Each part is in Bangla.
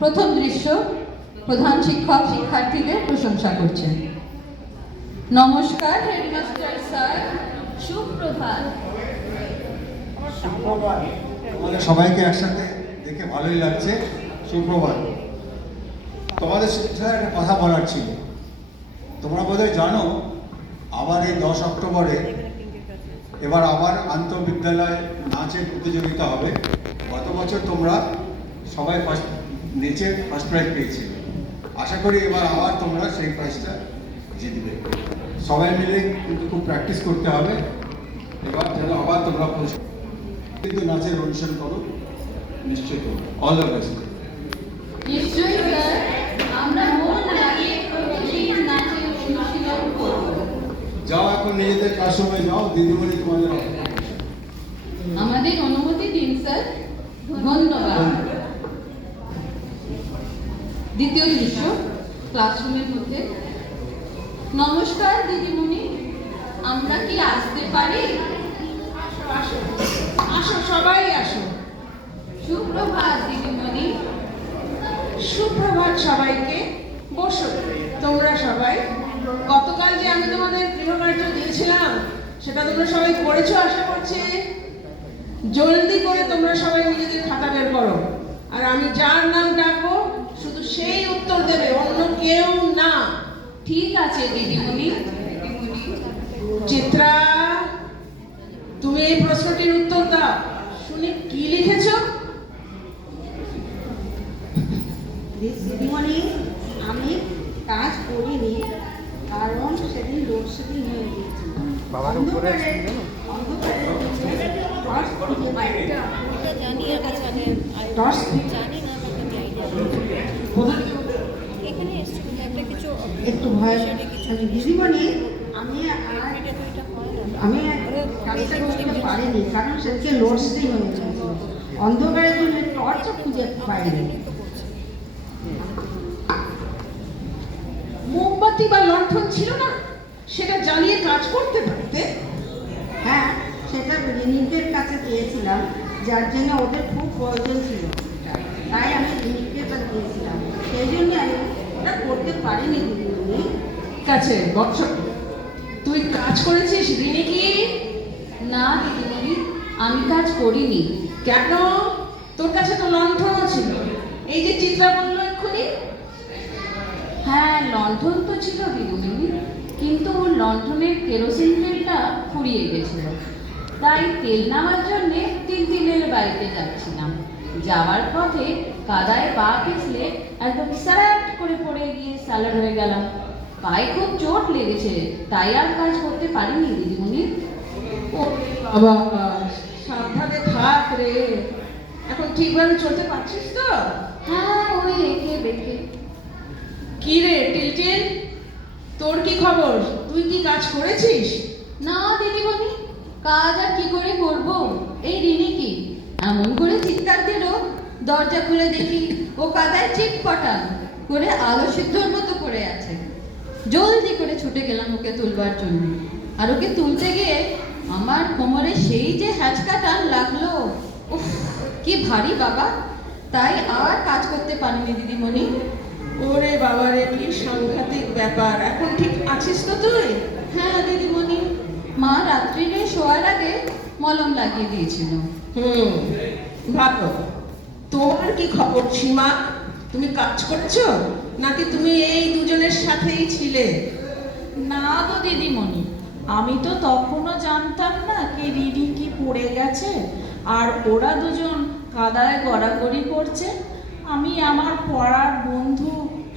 প্রথম দৃশ্য, প্রধান শিক্ষক শিক্ষার্থীদের প্রশংসা করছেন। নমস্কার হেডমাস্টার স্যার, সুপ্রভাত। সুপ্রভাত। তোমাদের সবাইকে একসাথে দেখে ভালোই লাগছে। সুপ্রভাত। তোমাদের সাথে একটা কথা বলার ছিল। তোমরা বোধহয় জানো, আবার এই 10 অক্টোবরে এবার আবার আন্তঃবিদ্যালয় নাচের প্রতিযোগিতা হবে। গত বছর তোমরা সবাই নেচে ফার্স্ট প্রাইজ পেয়েছিলে। আশা করি এবার আবার তোমরা সেই প্রাইজটা জিতবে। সবাই মিলে কিন্তু খুব প্র্যাকটিস করতে হবে। এবার যেন আবার তোমরা কিন্তু নাচের অনুষ্ঠান করো, নিশ্চয়ই করো। All the best. নিশ্চয়ই স্যার, আমরা মন লাগিয়ে প্রতিদিন নাচের অনুশীলন করব। যাও এখন নিজেদের ক্লাসরুমে যাও, দিদিমণি তোমাদের আমাদের অনুমতি দিন স্যার। ধন্যবাদ। দ্বিতীয় দৃশ্য, ক্লাসরুমের মধ্যে। নমস্কার দিদিমণি, আমরা কি আসতে পারি? আসো আসো, সবাই আসো। সুপ্রভাত দিদিমণি। সুপ্রভাত সবাইকে। বসো তোমরা সবাই। গতকাল যে আমি তোমাদের গৃহকার্য দিয়েছিলাম সেটা তোমরা সবাই করেছো আশা করছি। জলদি করে তোমরা সবাই নিজেদের খাতা বের করো, আর আমি যার নাম ডাকবো শুধু সেই উত্তর দেবে, অন্য কেউ না। ঠিক আছে দিদিমণি। চিত্রা, তুমি এই প্রশ্নটির উত্তর দাও। শুনি কি লিখেছো? দিদিমণি, আমি কাজ করিনি, কারণ সেদিন লোডশেডিং হয়ে গিয়েছে। একটু ভয়। দিদিমণি, আমি কাজটা করতে পারিনি, কারণ সেদিকে লোডশেডিং হয়ে গেছে। অন্ধকারের জন্য টর্চও খুঁজে পাইনি। মোমবাতি বা লণ্ঠন ছিল না, সেটা জ্বালিয়ে কাজ করতে পারতে। হ্যাঁ, সেটা রিনিকের কাছে দিয়েছিলাম, যার জন্য ওদের খুব প্রয়োজন ছিল। তাই আমি রিনিককে ওটা দিয়েছিলাম, সেই জন্য আমি ওটা করতে পারিনি। দিদিমণি কাছে বৎস, তুই কাজ করেছিস রিনিকি? না দিদিমণি, আমি কাজ করিনি। কেন? তোর কাছে তো লণ্ঠনও ছিল, এই যে চিত্রা বললো এক্ষুনি। হ্যাঁ, লণ্ঠন তো ছিল দিদিমণি, কিন্তু লণ্ঠনের কেরোসিন তেলটা ফুরিয়ে গেছিল। তাই তেল নেওয়ার জন্যে তিলের বাড়িতে যাচ্ছিলাম। যাওয়ার পথে কাদায় পা পিছলে একদম স্যাট করে পড়ে গিয়ে স্যালাড হয়ে গেলাম। পায়ে খুব চোট লেগেছে, তাই আর কাজ করতে পারিনি দিদিমণি। ও বাবা, সাবধানে থাক রে। এখন ঠিকভাবে চলতে পারছিস তো? হ্যাঁ, ওই এঁকে বেঁকে। কি রে টিলটিল, তোর কি খবর? তুই কি কাজ করেছিস? না দিদিমণি, কাজ আর কি করে করব? এই রিনি কি এমন করে চিৎকার দিল, দরজা খুলে দেখি ও কাদায় চিটপটাং করে আলো সিদ্ধর মতো পড়ে আছে। জলদি করে ছুটে গেলাম ওকে তুলবার জন্য, আর ওকে তুলতে গিয়ে আমার কোমরে সেই যে হ্যাচকা টান লাগলো। উফ, কি ভারী বাবা! তাই আর কাজ করতে পারিনি দিদিমণি। ওরে বাবা রে, কি সাংঘাতিক ব্যাপার। এখন ঠিক আছিস তো তুই? হ্যাঁ দিদিমণি, মা রাত্রিরে শোয়ার আগে মলম লাগিয়ে দিয়েছিল। ভালো। তোমার কি খবর সীমা? তুমি কাজ করছো নাকি তুমি এই দুজনের সাথেই ছিলে? না তো দিদিমণি, আমি তো তখনও জানতাম না কি রিনি কি পড়ে গেছে আর ওরা দুজন কাদায় গড়াগড়ি করছে। আমি আমার পড়ার বন্ধু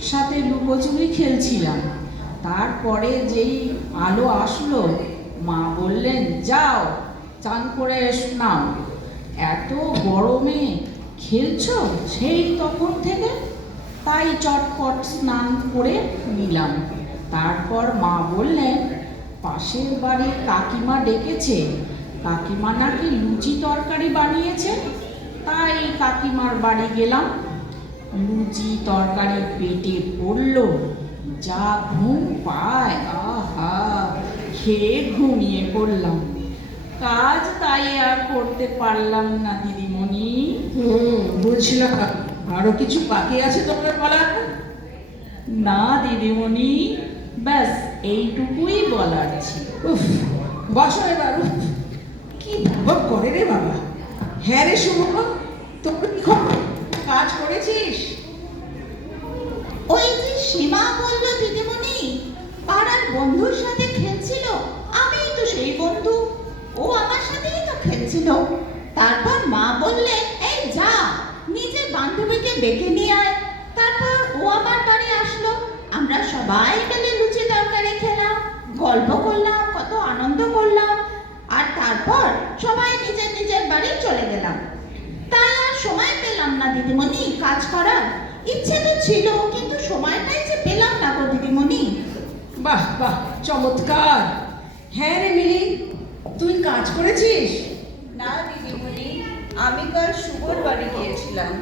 সাথে লুকোচুরি খেলছিলাম। তারপরে যেই আলো আসলো, মা বললেন যাও চান করে নাও, এত গরমে খেলছো সেই তখন থেকে। তাই চটপট স্নান করে নিলাম। তারপর মা বললেন পাশের বাড়ির কাকিমা ডেকেছে, কাকিমা নাকি লুচি তরকারি বানিয়েছে। তাই কাকিমার বাড়ি গেলাম। লুচি তরকারি পেটে পড়লো, যা ঘুম পায়, আহা, খেয়ে ঘুমিয়ে পড়লাম। কাজ তাই আর করতে পারলাম না দিদিমণি। বুঝলাম। আরো কিছু বাকি আছে তোমার বলার? না দিদিমণি, ব্যাস এইটুকুই বলার ছিল। উফ, বসো এবার। উফ, কি ভাবক করে রে বাবা। হ্যাঁ রে শুভ, তোর কি খবর? কাজ করেছিস? ওই যে সীমা বলল দিদিমণি পাড়ার বন্ধুর সাথে খেলছিল, আমিই তো সেই বন্ধু, ও আমার সাথেই তো খেলছিল। তারপর মা বললেন এই যা নিজের বান্ধবীকে ডেকে নিয়ে আয়। তারপর ও আমার বাড়ি আসলো, আমরা সবাই মিলে লুচি তরকারি খেলাম, গল্প করলাম, কত আনন্দ করলাম, আর তারপর সবাই নিজের নিজের বাড়ি চলে গেলাম। তাই আর সময় পেলাম না দিদিমণি কাজ করার। ইচ্ছে তো ছিল কিন্তু সময়টাই যে পেলাম না গো দিদিমণি। বাহ বাহ, চমৎকার। হ্যাঁ রে মিলি, তুই কাজ করেছিস? না দিদিমণি, আমি কাল শুভর বাড়ি গিয়েছিলাম।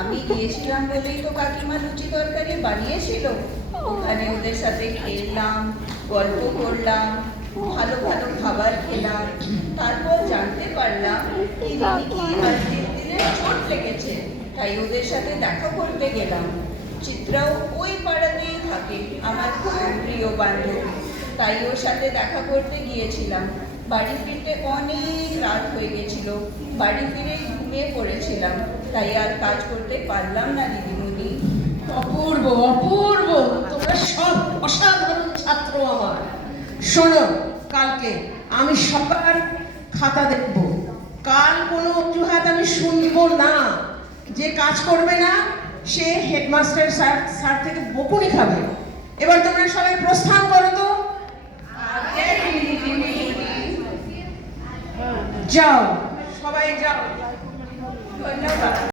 আমি গিয়েছিলাম বলেই তো কাকিমা লুচি তরকারি বানিয়েছিল। ওখানে ওদের সাথে খেললাম, গল্প করলাম, ভালো ভালো খাবার খেলাম। তারপর জানতে পারলাম কি দিদিকে আর দিদিদের চোট লেগেছে, তাই ওদের সাথে দেখা করতে গেলাম। চিত্রাও ওই পাড়াতেই থাকে, আমার খুব প্রিয় বান্ধবী, তাই ওর সাথে দেখা করতে গিয়েছিলাম। বাড়ি ফিরতে অনেক রাত হয়ে গেছিল, বাড়ি ফিরে ঘুমিয়ে পড়েছিলাম, তাই আর কাজ করতে পারলাম না দিদিমণি। অপূর্ব অপূর্ব, তোমরা সব অসাধারণ ছাত্র আমার। শোনো, কালকে আমি সবার খাতা দেখব। কাল কোনো অজুহাত আমি শুনব না। যে কাজ করবে না সে হেডমাস্টার স্যার থেকে বকুনি খাবে। এবার তোমরা সবাই প্রস্থান করো তো। যাও, সবাই যাও। ধন্যবাদ।